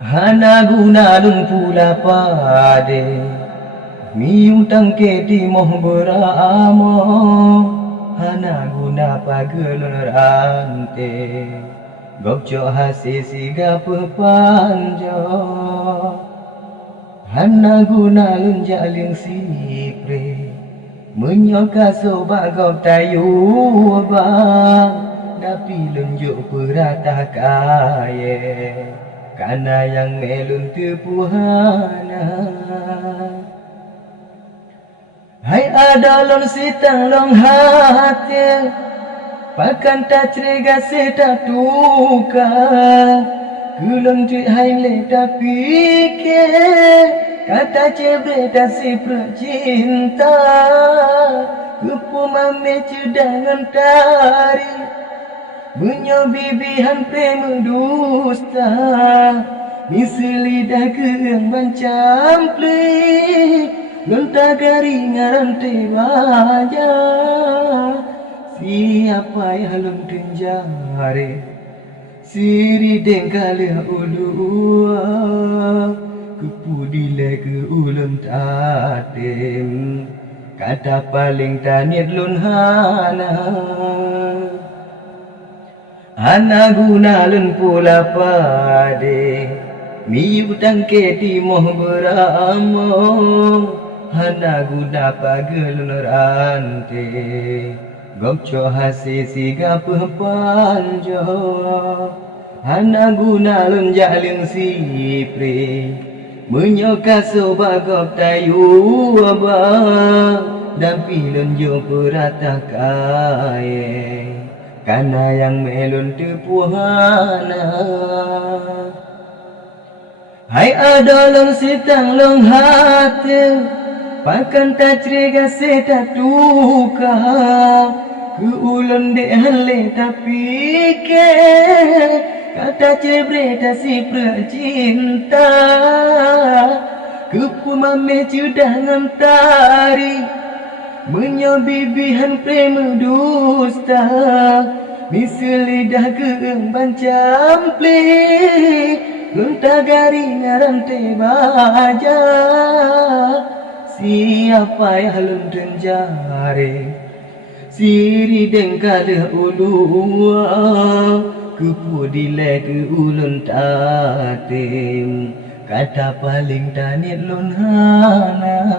Hana guna lung pula pade miu tangke di moh beramo. Hana guna pagelon rante gopco hasi siga pepanjo. Hana guna lung jaling sipre menyoka soba gop tayu bang tapi lunjuk perata kaye karena yang melun tepuhana. Hai ada lon sitang long hati pakan ta cerega seta tuka kulon tu hai le ta pike kata cebre ta si cinta kupu mame cedangan tari bunyo bibihan prema dusta mislidah keang bancam plik lonta garingan tewaja siapa yang lon tenjare siri dengkale ulua kepudile ke ulun tatem kata paling tanit lun hana. Hana guna lun pula pade miu tangke di moh beramo. Hana guna pagelun rante gopco hasi siga pepanjo. Hana guna lun jaling sipre menyoka soba gop tayu abang dampi lun jo perata kaye karena yang melun tepuhana. Hai ada long sitang long hati pakan ta cerega seta tuka ke ulun de hale tapi ke kata cebre ta si cinta ke pumame cedangan tari menyo bibihan prema dusta mislidah keang bancam plik lonta garingan tebaja siapa yang lun tenjare siri dengkale ulua kepudile ke ulun tatem kata paling tanit lun hana.